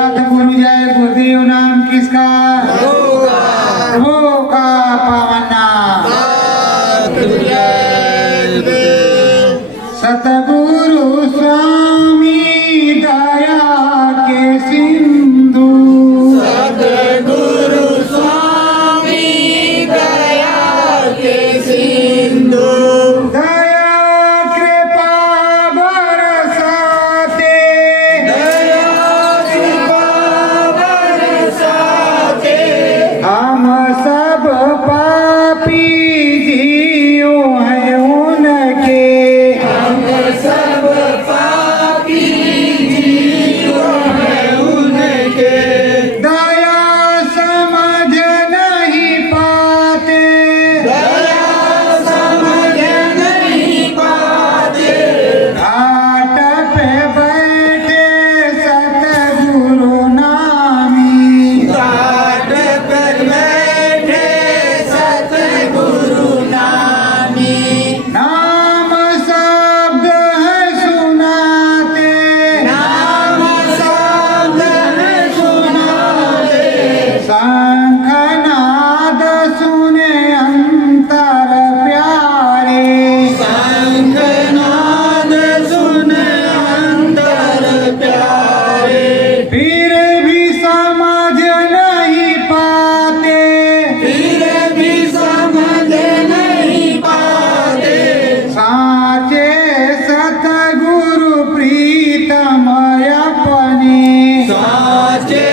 सतगुरु जय गुरुदेव नाम किसका? प्रभु का पावन नाम। सतगुरु स्वामी दया के सिंधु, सतगुरु स्वामी दया के सिंधु, दया कृपा बरसाते, दया कृपा बरसाते, हम सब पापी जीव हैं उनके, हम सब पापी जीव हैं उनके, दया समझ नहीं पाते, दया समझ नहीं पाते, घाट पे बैठे सतगुरु नामी, घाट पर बैठे सतगुरु नामी, नाम शब्द है सुनाते, नाम शब्द है सुनाते, शंखनाद सुने अंतर प्यारे, शंखनाद सुन अंतर प्यारे, फिर भी समझ नहीं पाते, फिर भी समझ नहीं पाते, साचे सतगुरु प्रीतम अपने, साचे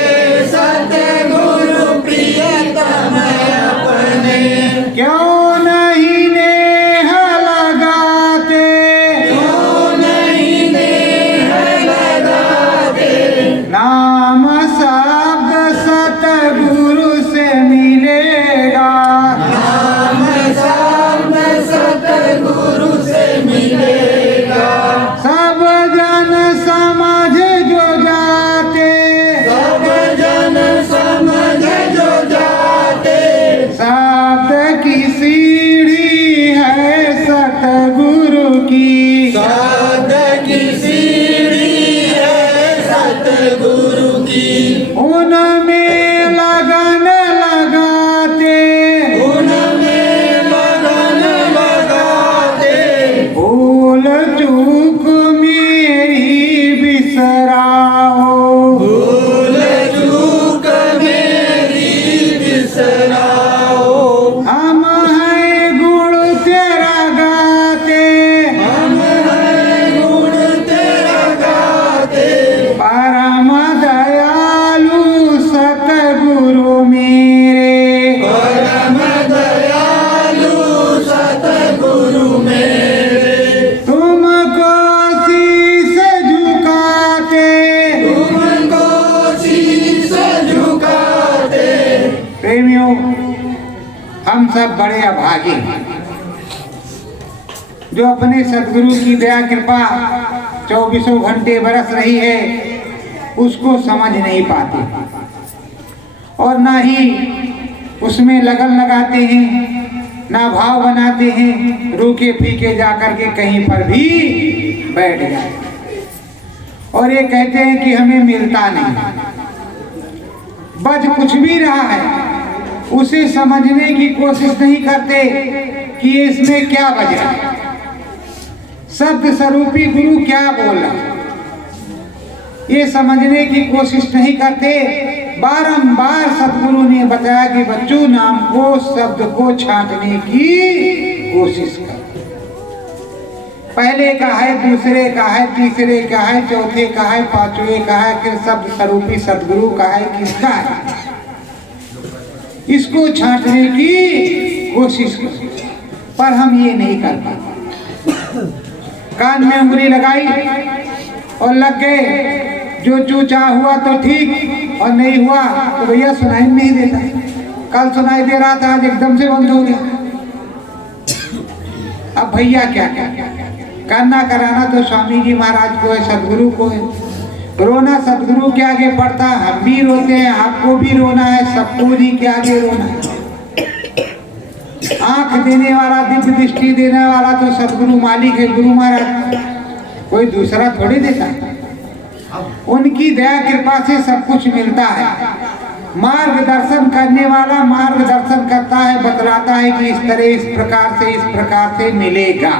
सतगुरु प्रियतम अपने, क्यों नहीं नेह लगाते, क्यों नहीं नेह लगाते, नाम शब्द सतगुरु से मिलेगा, नाम शब्द सतगुरु से मिलेगा, सब जन समझ जो जाते, सब जन समझ जो जाते, शब्द की सीढ़ी है सतगुरु की, शब्द की सीढ़ी है सतगुरु की, उनमें लगन लगाते, उनमें लगन लगाते, भूल चूक मेरी बिसराओ, भूल चूक मेरी बिसराओ, हम हैं गुण तेरा गाते, हम हैं गुण तेरा गाते, परम दयालु सतगुरु मेरे, परम दयालु सतगुरु मेरे, तुमको शीश झुकाते, तुमको शीश झुकाते, प्रेमियों हम सब बड़े अभागे हैं जो अपने सदगुरु की दया कृपा 24 घंटे बरस रही है उसको समझ नहीं पाते और ना ही उसमें लगन लगाते हैं, ना भाव बनाते हैं, रूखे फीके जा करके कहीं पर भी बैठ जाए और ये कहते हैं कि हमें मिलता नहीं। बज कुछ भी रहा है उसे समझने की कोशिश नहीं करते कि इसमें क्या बज रहा है, शब्द स्वरूपी गुरु क्या बोल रहा है, ये समझने की कोशिश नहीं करते। बारंबार सतगुरु ने बताया कि बच्चों नाम को शब्द को छांटने की कोशिश कर, पहले का है, दूसरे का है, तीसरे का है, चौथे का है, पांचवे का है, फिर शब्द स्वरूपी सतगुरु का है, किसका है, इसको छांटने की कोशिश कर, पर हम ये नहीं कर पाते। कान में उंगली लगाई और लग गए, जो चूचा हुआ तो ठीक और नहीं हुआ तो भैया सुनाई नहीं देता, कल सुनाई दे रहा था आज एकदम से बंद हो गया। अब भैया क्या करना कराना तो स्वामी जी महाराज को है, सदगुरु को है, रोना सदगुरु के आगे पड़ता, हम भी रोते हैं, आपको भी रोना है, सबको जी के आगे रोना है। आंख देने वाला, दिव्य दृष्टि देने वाला तो सदगुरु मालिक है, गुरु महाराज, कोई दूसरा थोड़ी देता। उनकी दया कृपा से सब कुछ मिलता है। मार्गदर्शन करने वाला मार्गदर्शन करता है, बतलाता है कि इस तरह इस प्रकार से मिलेगा।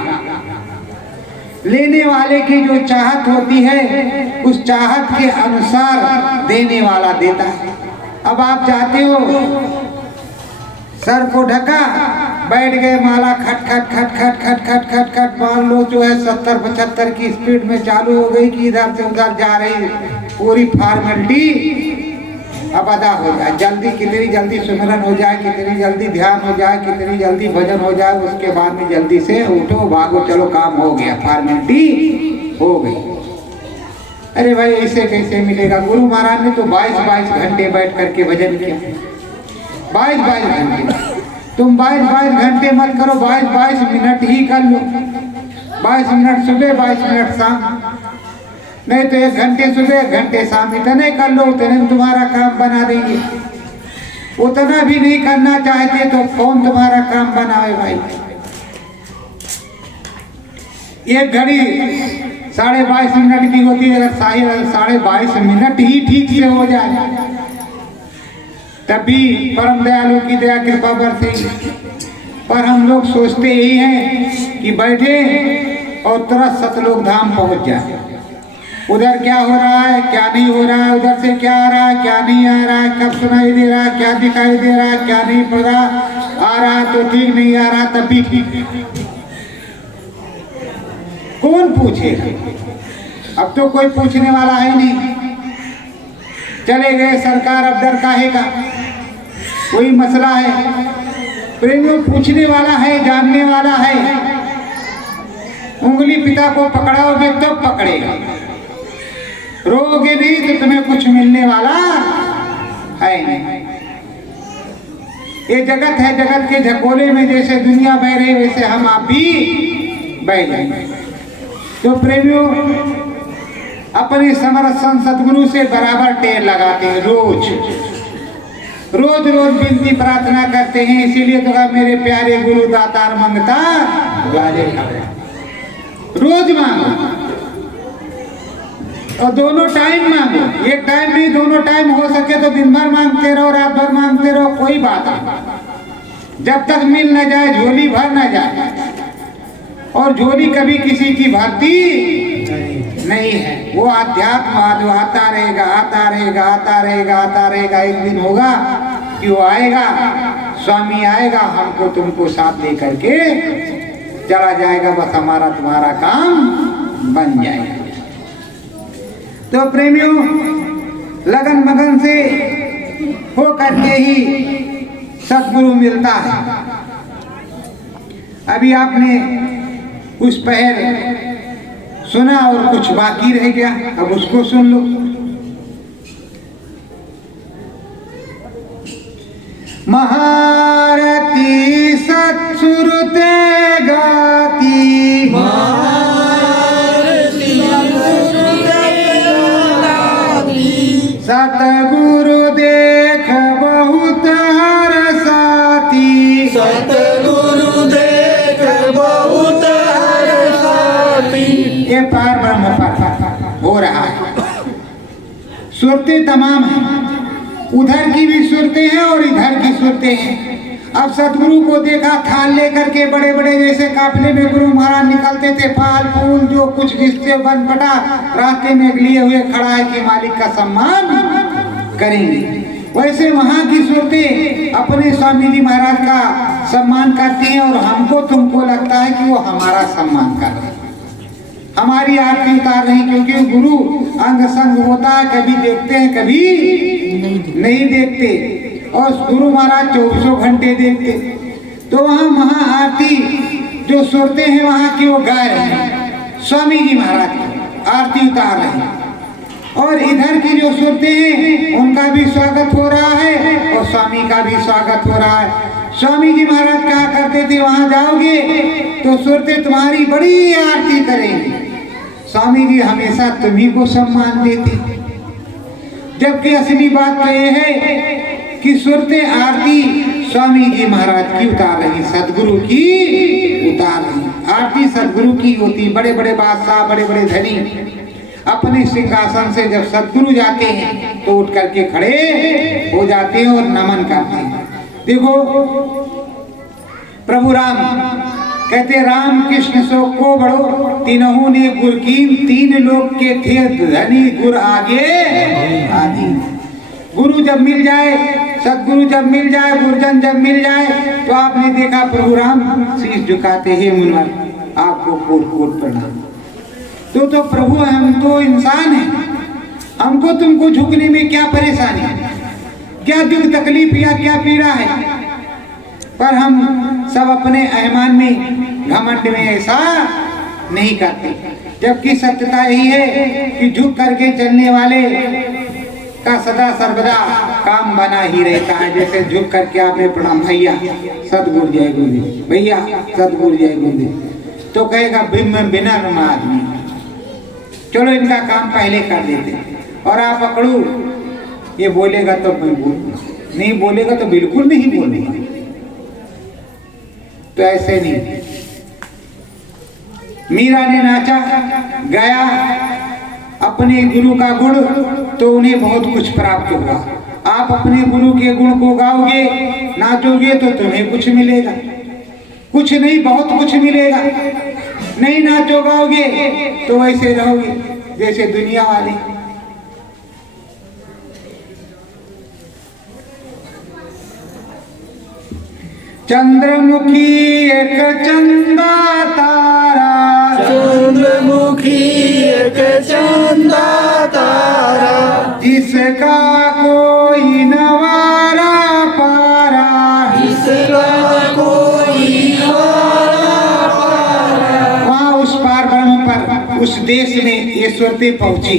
लेने वाले की जो चाहत होती है उस चाहत के अनुसार देने वाला देता है। अब आप चाहते हो, सर को ढका, बैठ गए, माला खट खट खट खट खट खट खट खट, मान लो जो है 70-75 की स्पीड में चालू हो गई कि इधर से उधर जा रही, पूरी फॉर्मेलिटी अब अदा हो जाए। जल्दी, कितनी जल्दी सुमिरन हो जाए, कितनी जल्दी ध्यान हो जाए, कितनी जल्दी भजन हो जाए, उसके बाद में जल्दी से उठो भागो, चलो काम हो गया, फॉर्मेलिटी हो गई। अरे भाई ऐसे कैसे मिलेगा? गुरु महाराज ने तो 22-22 घंटे बैठ करके भजन किया। 22-22 घंटे। तुम 22-22 घंटे मत करो, 22-22 मिनट ही कर लो। 22 मिनट सुबह, 22 मिनट शाम, नहीं तो 1 घंटे सुबह 1 घंटे शाम, इतने कर लो, उतने तुम्हारा काम बना देंगे। उतना भी नहीं करना चाहते तो कौन तुम्हारा काम बनावे भाई? एक घड़ी 22.5 मिनट की होती है, अगर 22.5 मिनट ही ठीक से हो जाए तब भी परम दयालु की दया कृपा बरसेगी। पर हम लोग सोचते ही हैं कि बैठे और तुरंत सतलोक धाम पहुंच जाए। उधर क्या हो रहा है, क्या नहीं हो रहा है, उधर से क्या आ रहा है, क्या नहीं आ रहा है, कब सुनाई दे रहा है, क्या दिखाई दे रहा है, क्या नहीं पड़ रहा, आ रहा तो ठीक, नहीं आ रहा तब भी ठीक। कौन पूछेगा? अब तो कोई पूछने वाला है नहीं। चले गए सरकार, अब डर काहेगा? वही मसला है। प्रेमियों, पूछने वाला है, जानने वाला है। उंगली पिता को पकड़ाओगे तो पकड़ेगा, रोगे नहीं तो तुम्हें कुछ मिलने वाला है नहीं। ये जगत है, जगत के झकोले में जैसे दुनिया बह रही वैसे हम आप भी बह जाएंगे। तो प्रेमियों, अपने समर्थ सदगुरु से बराबर टेर लगाते हैं, रोज रोज विनती प्रार्थना करते हैं। इसीलिए तो कहा मेरे प्यारे गुरु दातार मंगता गाजे खावे। रोज मांगो और दोनों टाइम मांगो, एक टाइम नहीं, दोनों टाइम हो सके तो दिन भर मांगते रहो, रात भर मांगते रहो, कोई बात नहीं, जब तक मिल न जाए, झोली भर न जाए। और झोली कभी किसी की भरती नहीं है, वो अध्यात्म जो आता रहेगा, आता रहेगा, आता रहेगा, आता रहेगा। एक दिन होगा कि वो आएगा, स्वामी आएगा, हमको तुमको साथ ले करके चला जाएगा, बस हमारा तुम्हारा काम बन जाएगा। तो प्रेमियों, लगन मगन से हो करके ही सतगुरु मिलता है। अभी आपने उस पहर सुना और कुछ बाकी रह गया, अब उसको सुन लो। महारती सत्सुरते गाती, सतगुरु देख बहुत हरसाती, सतगुरु देख बहुत हरसाती। ये पार ब्रह्म पर हो रहा है। सुरतें तमाम हैं, उधर की भी सुरतें हैं और इधर की सुरतें हैं। अब सतगुरु को देखा, थाल लेकर के बड़े बड़े जैसे काफिले में गुरु महाराज निकलते थे, फल फूल जो कुछ जिससे बन पटा रास्ते में लिए हुए खड़ा है कि मालिक का सम्मान करेंगे। वैसे वहाँ की सुरतें अपने स्वामी जी महाराज का सम्मान करती हैं और हमको तुमको लगता है कि वो हमारा सम्मान कर रहे हैं, हमारी आरती उतार रही, क्योंकि गुरु अंग संग होता है, कभी देखते हैं कभी नहीं देखते। और गुरु महाराज 24 घंटे देखते। तो वहाँ महाआरती जो सुरते हैं वहाँ की वो गा रहे हैं, स्वामी जी महाराज की आरती उतार रहे हैं। और इधर की जो सुरते हैं उनका भी स्वागत हो रहा है और स्वामी का भी स्वागत हो रहा है। स्वामी जी महाराज कहा करते थे, वहाँ जाओगे तो सुरते तुम्हारी बड़ी आरती करेंगे। स्वामी जी हमेशा तुम्ही को सम्मान देते, जबकि असली बात तो ये है कि सुरते आरती स्वामी जी महाराज की उतार रही, सदगुरु की उतार रही। आरती सदगुरु की होती। बड़े बड़े बादशाह, बड़े बड़े धनी अपने सिंहासन से जब सदगुरु जाते हैं तो उठ करके खड़े हो जाते हैं और नमन करते हैं। देखो प्रभु राम कहते राम कृष्ण सो को बड़ो तीनों ने गुर कीन, तीन लोग के थे धनी गुर आगे आदि। गुरु जब मिल जाए, सदगुरु जब मिल जाए, गुरुजन जब मिल जाए तो आपने देखा प्रभु राम शीश झुकाते हैं मुनवर आपको कोट कोट प्रणाम। तो प्रभु हम तो इंसान हैं, हमको तुमको झुकने में क्या परेशानी है, क्या दुख तकलीफ या क्या पीड़ा है। पर हम सब अपने अहमान में घमंड में ऐसा नहीं करते, जबकि सत्यता यही है कि झुक करके चलने वाले का सदा सर्वदा काम बना ही रहता है। जैसे झुक करके आपने प्रणाम भैया सदगुरु जय गुरुदेव, भैया सदगुरु जय गुरुदेव, तो कहेगा बिना नुमा आदमी, चलो इनका काम पहले कर देते। और आप पकड़ू ये बोलेगा तो मैं बोलूँ, नहीं बोलेगा तो बिल्कुल नहीं बोलेगा। तो ऐसे नहीं। मीरा ने नाचा गाया अपने गुरु का गुण तो उन्हें बहुत कुछ प्राप्त होगा। आप अपने गुरु के गुण को गाओगे, नाचोगे तो तुम्हें कुछ मिलेगा, कुछ नहीं बहुत कुछ मिलेगा। नहीं नाचो गाओगे तो वैसे रहोगे जैसे दुनिया वाले। चंद्रमुखी एक चंदा तारा, चंद्रमुखी एक चंदा तारा, जिसका कोई नवारा पारा, जिसका कोई नवारा पारा। वहाँ उस पार ब्रह्म पर उस देश में ये सुरतें पहुंची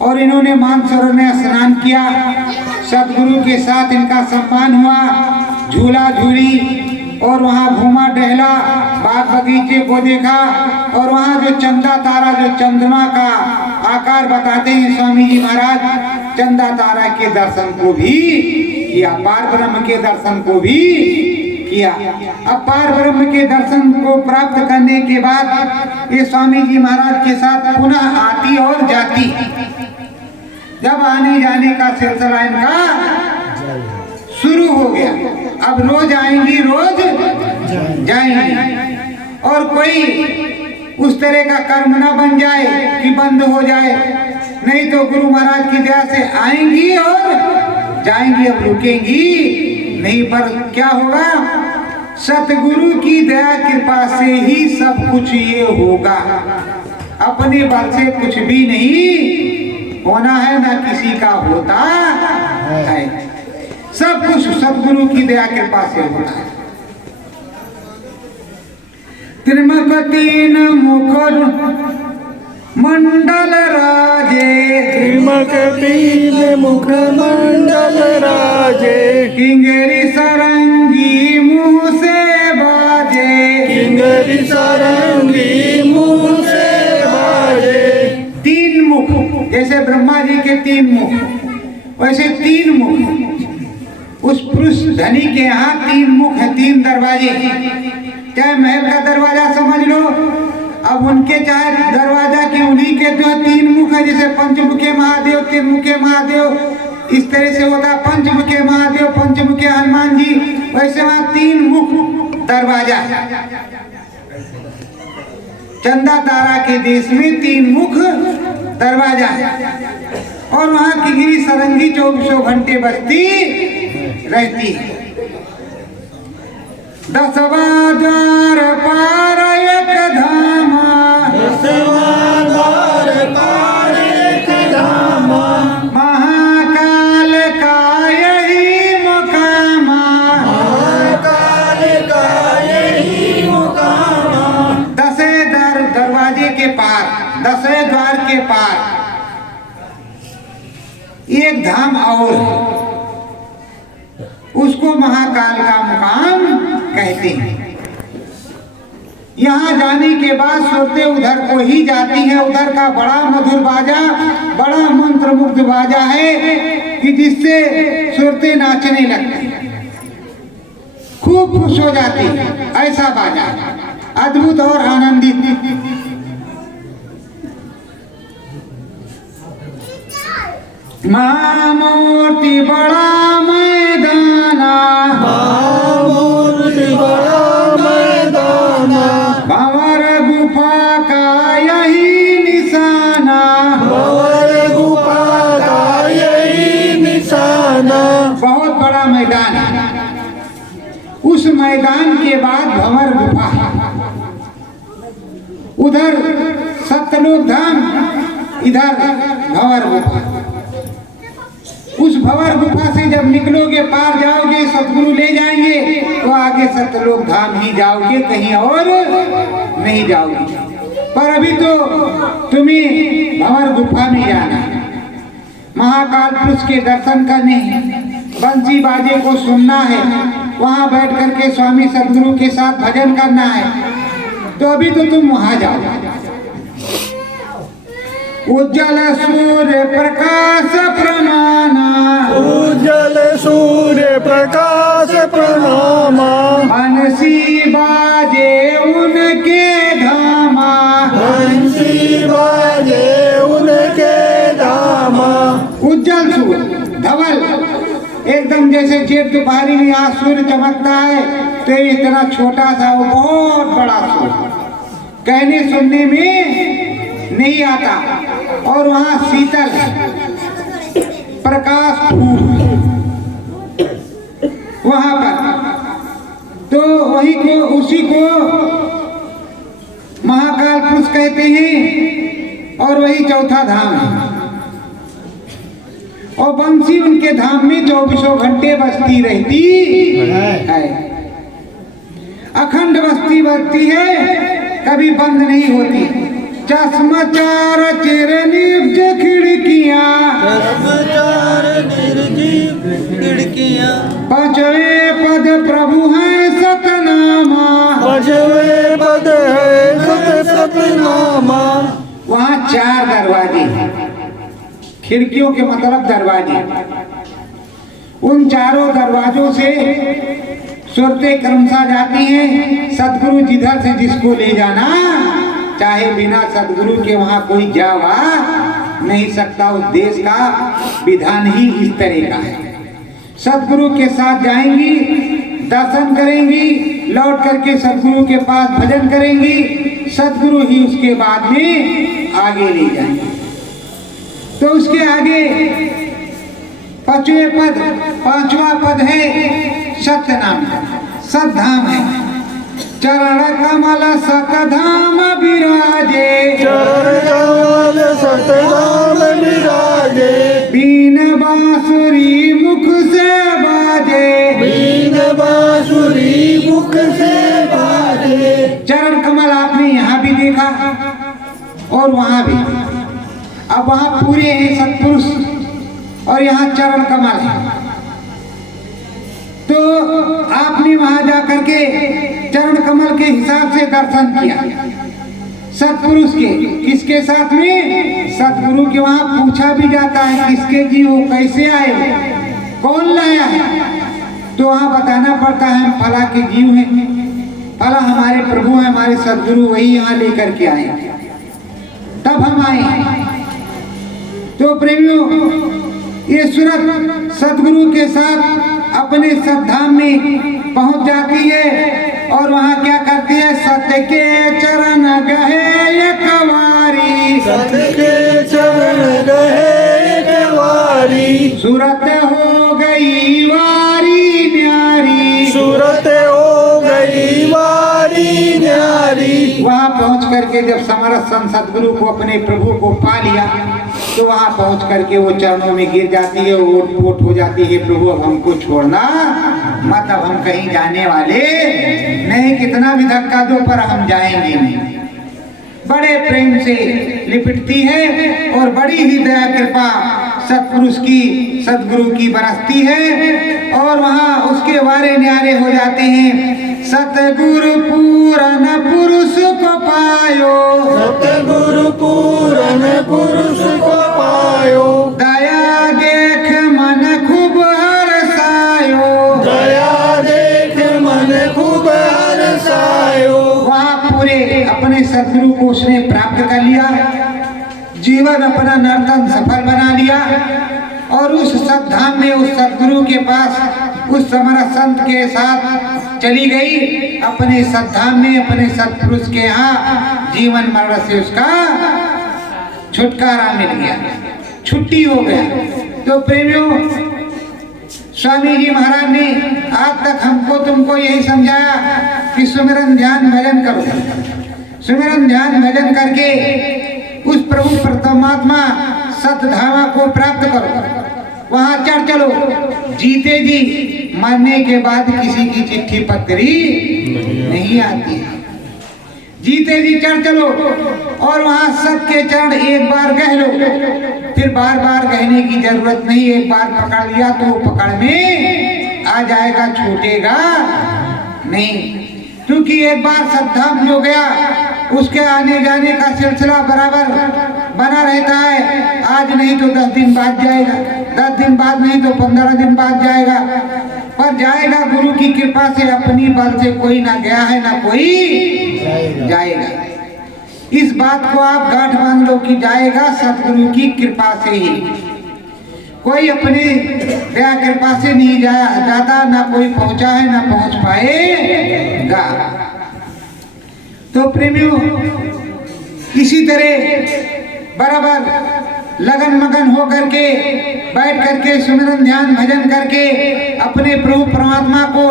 और इन्होंने मानसरोवर में स्नान किया। सदगुरु के साथ इनका सम्मान हुआ, झूला झूली और वहाँ घूमा टहला, बाग बगीचे को देखा। और वहाँ जो चंदा तारा, जो चंद्रमा का आकार बताते हैं स्वामी जी महाराज, चंदा तारा के दर्शन को भी किया, पार ब्रह्म के दर्शन को भी किया। अब पार ब्रह्म के दर्शन को प्राप्त करने के बाद ये स्वामी जी महाराज के साथ पुनः आती और जाती। जब आने जाने का सिलसिला इनका शुरू हो गया, अब रोज आएंगी रोज जाएंगी। और कोई उस तरह का कर्म ना बन जाए कि बंद हो जाए, नहीं तो गुरु महाराज की दया से आएंगी और जाएंगी, अब रुकेंगी नहीं। पर क्या होगा, सतगुरु की दया कृपा से ही सब कुछ ये होगा। अपने बल से कुछ भी नहीं होना है, ना किसी का होता है, सब कुछ सदगुरु की दया कृपा से होता है। त्रिमुख तीन मुख मंडल राजे, त्रिमुख तीन मुख मंडल राजे, किंगरी सरंगी मुंह से बाजे, किंगरी सरंगी मुंह से बाजे। तीन मुख, जैसे ब्रह्मा जी के तीन मुख, वैसे तीन मुख उस पुरुष धनी के यहाँ तीन मुख है, तीन दरवाजे। चाहे महल का दरवाजा समझ लो, अब उनके चाहे दरवाजा के उन्हीं के जो तीन मुख है, जैसे पंचमुखे महादेव, तीन मुखे महादेव, इस तरह से होता है पंचमुखे महादेव, पंचमुखे हनुमान जी, वैसे वहाँ तीन मुख दरवाजा। चंदा तारा के देश में तीन मुख दरवाजा और वहाँ किंगरी सरंगी 24 घंटे बजती रहती है। 10वां द्वार पार एक धामा, 10वां द्वार पार एक धामा, महाकाल का यही मुकामा, महाकाल का यही मुकामा। 10 दरवाजे के पार, 10वें द्वार के पार एक धाम और है, उसको महाकाल का मुकाम कहते हैं। यहाँ जाने के बाद सुरतें उधर को ही जाती है। उधर का बड़ा मधुर बाजा, बड़ा मंत्र मुग्ध बाजा है कि जिससे सुरतें नाचने लगती, खूब खुश हो जाती, ऐसा बाजा अद्भुत और आनंदित। महामूर्ति बड़ा मैदाना, महामूर्ति बड़ा मैदाना, भंवर गुफा का यही निशाना, भंवर गुफा का यही निशाना। बहुत बड़ा मैदान है। उस मैदान के बाद भंवर गुफा, उधर सतलोक धाम, इधर भंवर गुफा। उस भंवर गुफा से जब निकलोगे, पार जाओगे, सतगुरु ले जाएंगे, तो आगे सतलोक धाम ही जाओगे, कहीं और नहीं जाओगे। पर अभी तो तुम्हें भंवर गुफा में जाना है, महाकाल पुरुष के दर्शन करने हैं, बंसी बाजे को सुनना है, वहां बैठ करके स्वामी सतगुरु के साथ भजन करना है। तो अभी तो तुम वहां जाओ। उज्जवल सूर्य प्रकाश प्रमाना, उज्जवल सूर्य प्रकाश प्रणामा, बंसी बाजे उनके धामा, बंसी बाजे उनके धामा। उज्जवल सूर्य, धवल, एकदम जैसे जेठ दोपहरी में यहाँ सूर्य चमकता है, तो इतना छोटा सा वो बहुत बड़ा सूर्य, कहने सुनने में नहीं आता। और वहाँ शीतल प्रकाश फूल वहाँ पर, तो वही को, उसी को महाकाल पुरुष कहते हैं, और वही चौथा धाम है। और बंसी उनके धाम में 24 घंटे बसती रहती है, अखंड बसती बसती है, कभी बंद नहीं होती। चश्मा चार चिर निर्ज खिड़कियां, चार निर्जीव खिड़कियां, पांचवे पद प्रभु है सतनामा, पांचवे पद है सतनामा। वहाँ 4 दरवाजे हैं, खिड़कियों के मतलब दरवाजे। उन चारों दरवाजों से सुरतें क्रमशः जाती हैं। सतगुरु जिधर से जिसको ले जाना चाहे, बिना सतगुरु के वहाँ कोई जा नहीं सकता। उस देश का विधान ही इस तरह का है। सतगुरु के साथ जाएंगी, दर्शन करेंगी, लौट करके सतगुरु के पास भजन करेंगी, सतगुरु ही उसके बाद में आगे ले जाएंगे। तो उसके आगे पांचवा पद है सत्य नाम, सतधाम है। चरण कमल सतधाम विराजे, चरण कमल सतधाम विराजे, बीन बांसुरी मुख से बाजे, बीन बांसुरी मुख से बाजे। चरण कमल आपने यहाँ भी देखा और वहाँ भी। अब वहाँ पूरे हैं सत्पुरुष और यहाँ चरण कमल है। तो आपने वहां जाकर के चरण कमल के हिसाब से दर्शन किया सतपुरुष के। किसके साथ में? सतगुरु के। वहां पूछा भी जाता है किसके जीव हो, कैसे आए, कौन लाया है, तो वहां बताना पड़ता है हम फला के जीव हैं, फला हमारे प्रभु हैं, हमारे सतगुरु वही यहाँ लेकर के आए, तब हम आए। तो प्रेमियों, ये सूरत सतगुरु के साथ अपने सतधाम में पहुंच जाती है और वहाँ क्या करती है? सत्य के चरण गहे कवारी, सत्य के चरण गहे कवारी, सूरत हो गई वारी न्यारी, सूरत हो गई वारी न्यारी। वहाँ पहुँच करके जब समरथ संत सतगुरु को, अपने प्रभु को पा लिया, तो वहाँ पहुँच करके वो चरणों में गिर जाती है, ओट पोट हो जाती है, प्रभु अब हमको छोड़ना मत, अब हम कहीं जाने वाले नहीं, कितना भी धक्का दो पर हम जाएंगे नहीं। बड़े प्रेम से लिपटती है और बड़ी ही दया कृपा सतपुरुष की, सतगुरु की बरसती है और वहाँ उसके वारे न्यारे हो जाते हैं। सतगुरु पूरन पुरुष को पायो, सतगुरु पूरन पुरुष को पायो, दया देख मन खूब हर्षायो, दया देख मन खूब हर्षायो। वहाँ पूरे अपने सतगुरु को उसने प्राप्त कर लिया। जीवन अपना नर्तन सफल बना लिया और उस सतधाम में उस सतगुरु के पास उस समरथ संत के साथ चली गई। अपने सतधाम में अपने सतपुरुष के यहाँ जीवन मरण से उसका छुटकारा मिल गया, छुट्टी हो गया। तो प्रेमियों, स्वामी जी महाराज ने आज तक हमको तुमको यही समझाया कि सुमिरन ध्यान भजन करो। सुमिरन ध्यान भजन करके उस प्रभु परमात्मा सतधामा को प्राप्त करो, वहां चढ़ चलो। जीते जी मरने के बाद किसी की चिट्ठी पत्री नहीं आती है। जीते जी चढ़ चलो और वहां सत के चरण एक बार कह लो, फिर बार बार कहने की जरूरत नहीं। एक बार पकड़ लिया तो पकड़ में आ जाएगा, छूटेगा नहीं। क्योंकि एक बार सतधाम जो गया उसके आने जाने का सिलसिला बराबर बना रहता है। आज नहीं तो 10 दिन बाद जाएगा, 10 दिन बाद नहीं तो 15 दिन बाद जाएगा, पर जाएगा गुरु की कृपा से। अपनी बल से कोई ना गया है ना कोई जाएगा। इस बात को आप गांठ बांध लो कि जाएगा सतगुरु की कृपा से ही। कोई अपनी दया कृपा से नहीं जाता, ना कोई पहुंचा है ना पहुंच पाएगा। तो प्रेमियों, इसी तरह बराबर लगन मगन हो करके बैठ करके सुमिरन ध्यान भजन करके अपने प्रभु परमात्मा को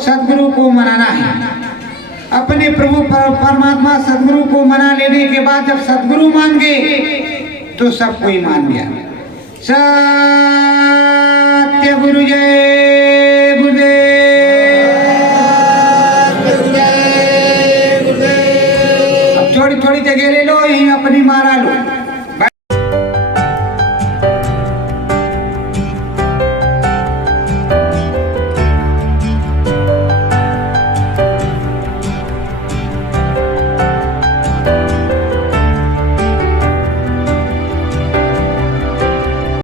सदगुरु को मनाना है। अपने प्रभु परमात्मा सदगुरु को मना लेने के बाद जब सदगुरु मान गए तो सब कोई मान गया। सत्य गुरु जय।